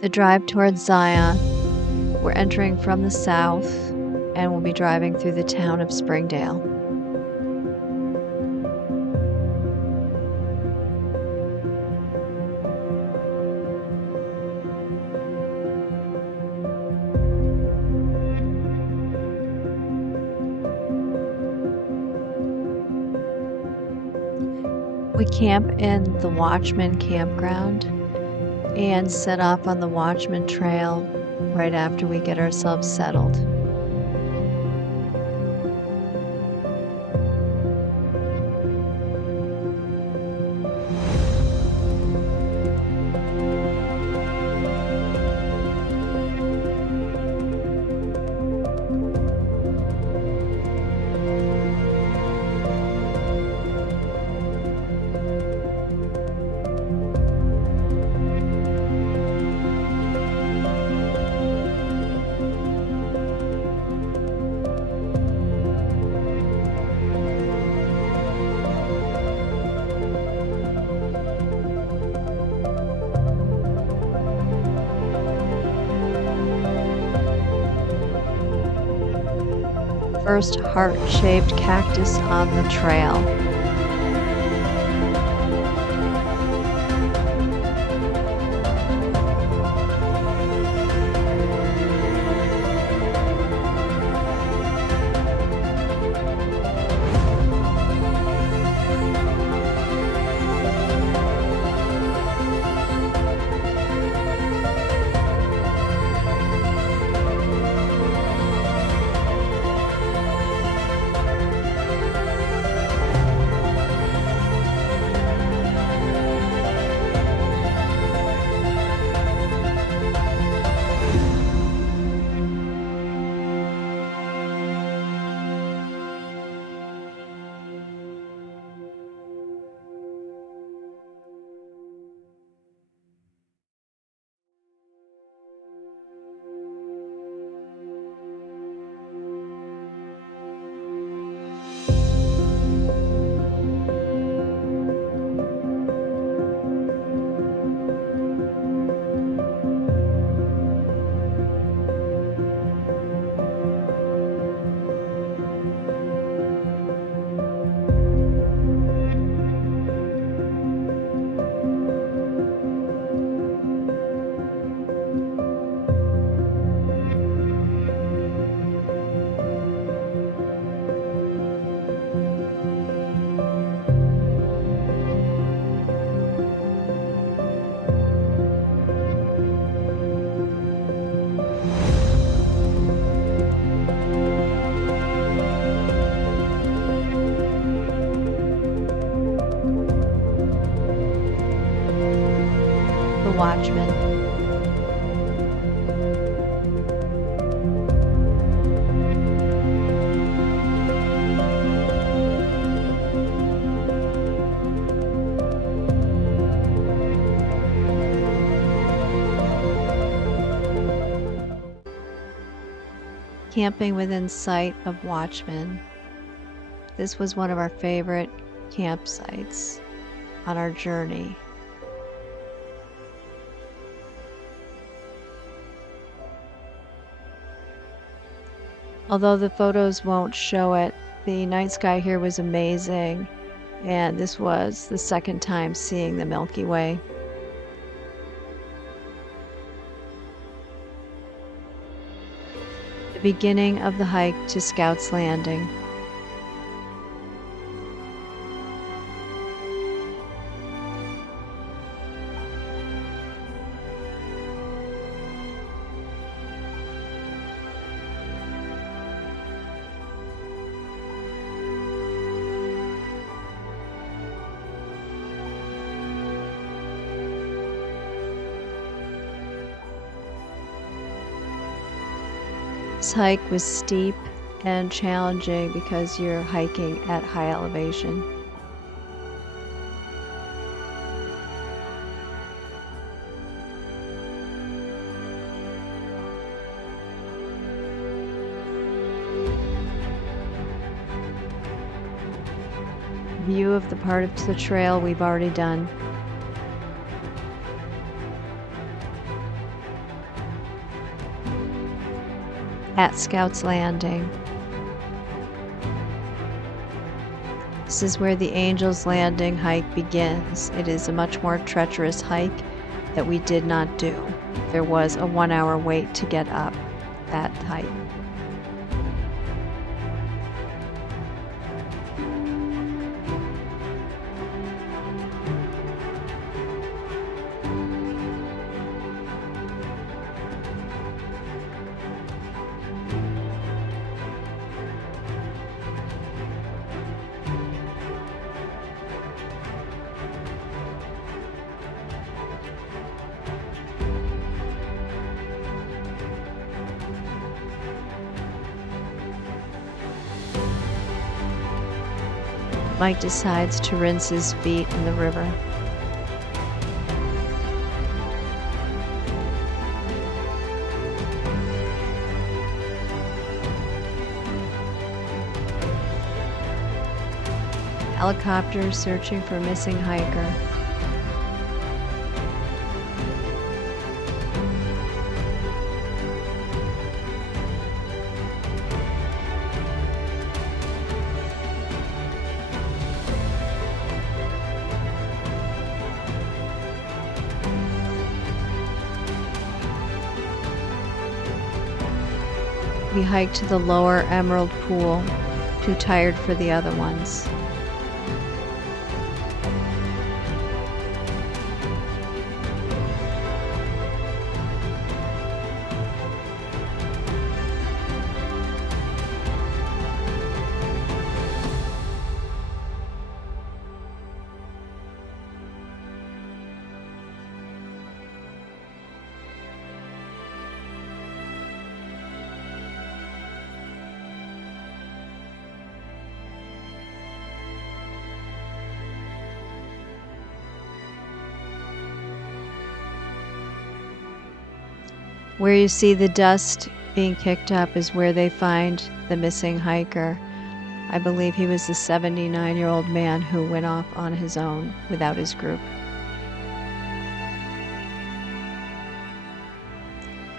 The drive towards Zion. We're entering from the south, and we'll be driving through the town of Springdale. We camp in the Watchman campground and set off on the Watchman trail right after we get ourselves settled. First heart-shaped cactus on the trail. The Watchman. Camping within sight of Watchman. This was one of our favorite campsites on our journey. Although the photos won't show it, the night sky here was amazing, and this was the second time seeing the Milky Way. The beginning of the hike to Scout's Landing. This hike was steep and challenging because you're hiking at high elevation. View of the part of the trail we've already done. at Scout's Landing. This is where the Angel's Landing hike begins. It is a much more treacherous hike that we did not do. There was a 1-hour wait to get up that hike. Mike decides to rinse his feet in the river. Helicopter searching for missing hiker. We hiked to the lower Emerald Pool, too tired for the other ones. Where you see the dust being kicked up is where they find the missing hiker. I believe he was the 79-year-old man who went off on his own without his group.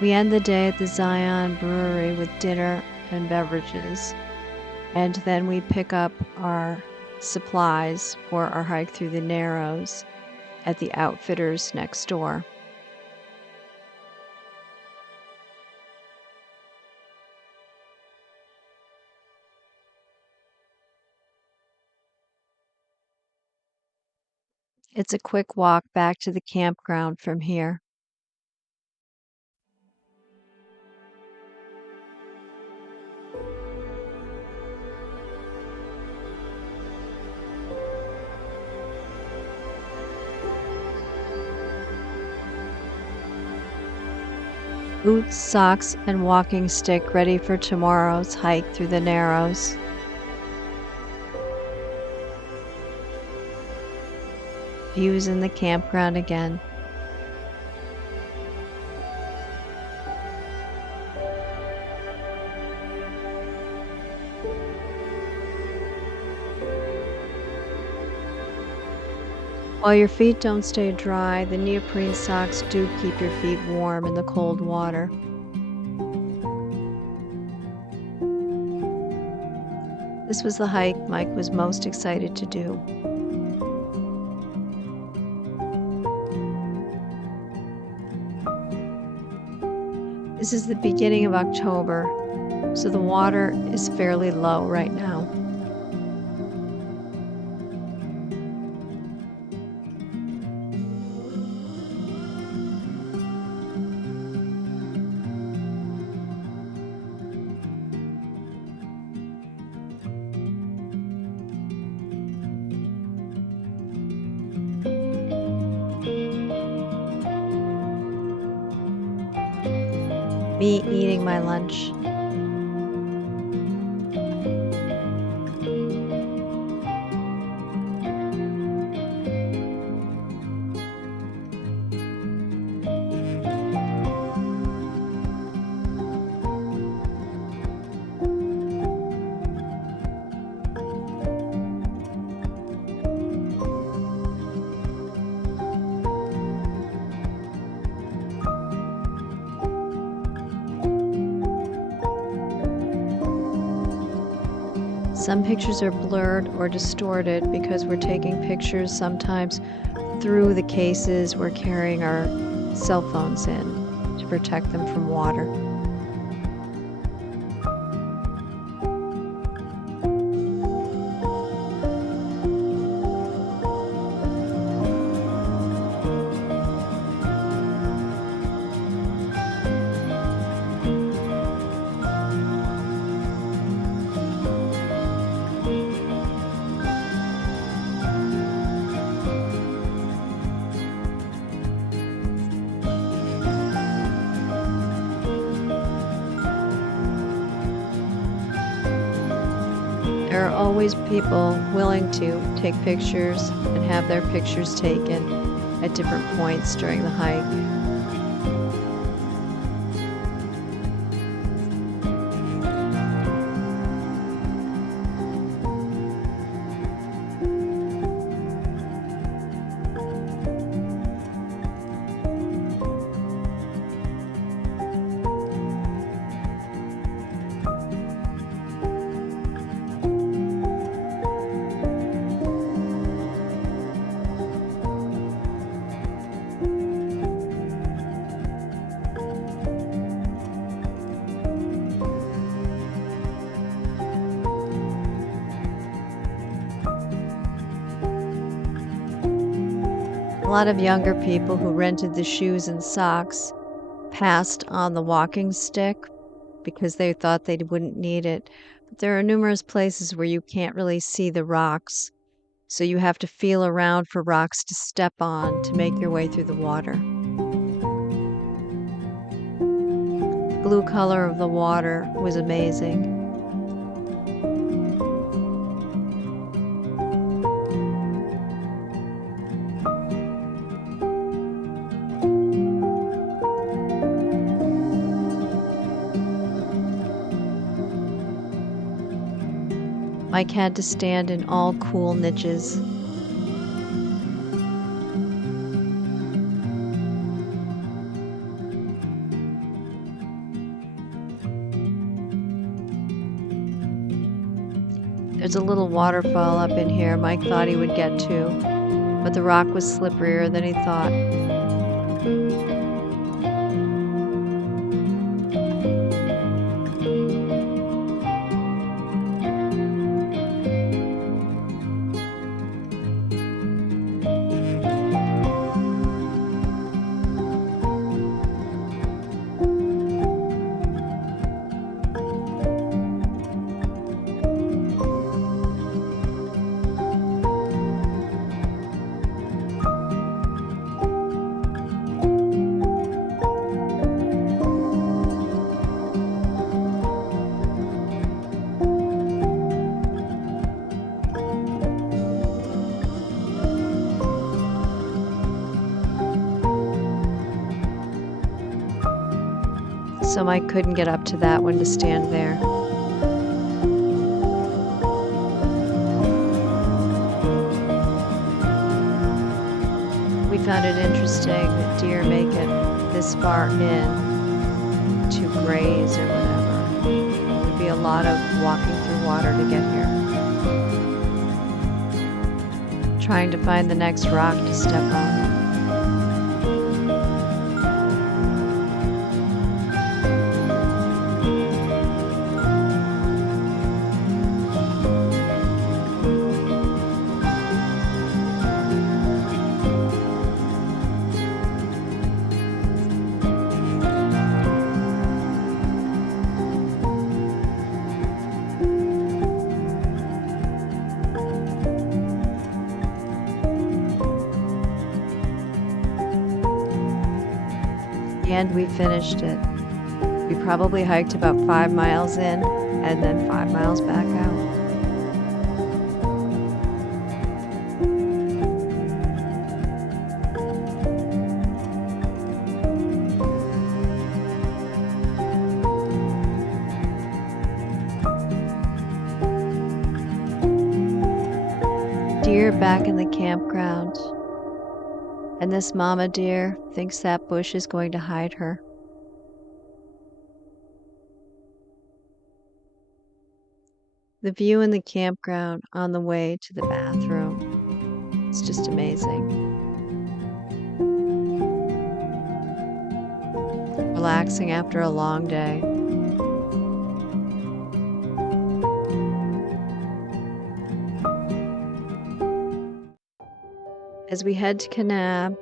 We end the day at the Zion Brewery with dinner and beverages, and then we pick up our supplies for our hike through the Narrows at the Outfitters next door. It's a quick walk back to the campground from here. Boots, socks, and walking stick ready for tomorrow's hike through the Narrows. Views in the campground again. While your feet don't stay dry, the neoprene socks do keep your feet warm in the cold water. This was the hike Mike was most excited to do. This is the beginning of October, so the water is fairly low right now. Me eating my lunch. Some pictures are blurred or distorted because we're taking pictures sometimes through the cases we're carrying our cell phones in to protect them from water. There are always people willing to take pictures and have their pictures taken at different points during the hike. A lot of younger people who rented the shoes and socks passed on the walking stick because they thought they wouldn't need it. But there are numerous places where you can't really see the rocks, so you have to feel around for rocks to step on to make your way through the water. The blue color of the water was amazing. Mike had to stand in all cool niches. There's a little waterfall up in here Mike thought he would get to, but the rock was slipperier than he thought. So Mike couldn't get up to that one to stand there. We found it interesting that deer make it this far in to graze or whatever. It would be a lot of walking through water to get here. Trying to find the next rock to step on. And we finished it. We probably hiked about 5 miles in and then 5 miles back out. Deer back in the campground. And this mama deer thinks that bush is going to hide her. The view in the campground on the way to the bathroom. It's just amazing. Relaxing after a long day. As we head to Kanab,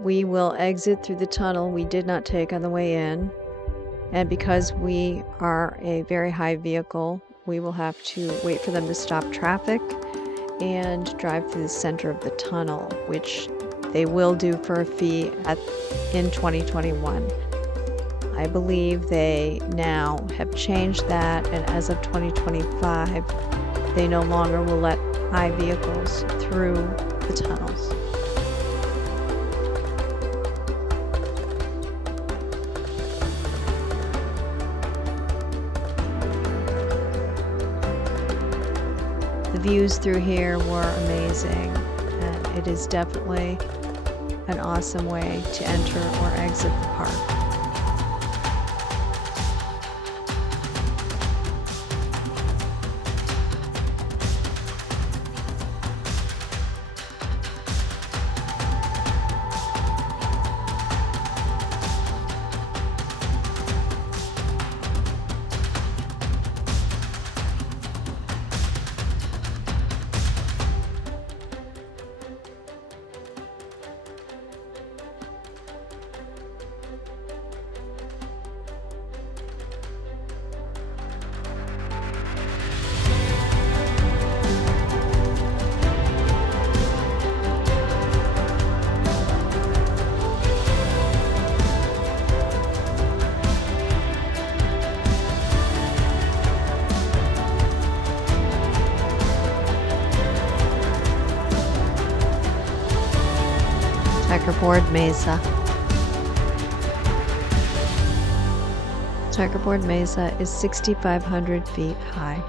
we will exit through the tunnel we did not take on the way in. And because we are a very high vehicle, we will have to wait for them to stop traffic and drive through the center of the tunnel, which they will do for a fee in 2021. I believe they now have changed that, and as of 2025, they no longer will let high vehicles through the tunnels. The views through here were amazing, and it is definitely an awesome way to enter or exit the park. Checkerboard Mesa. Checkerboard Mesa is 6,500 feet high.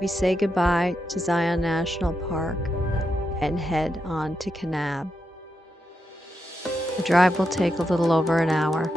We say goodbye to Zion National Park and head on to Kanab. The drive will take a little over an hour.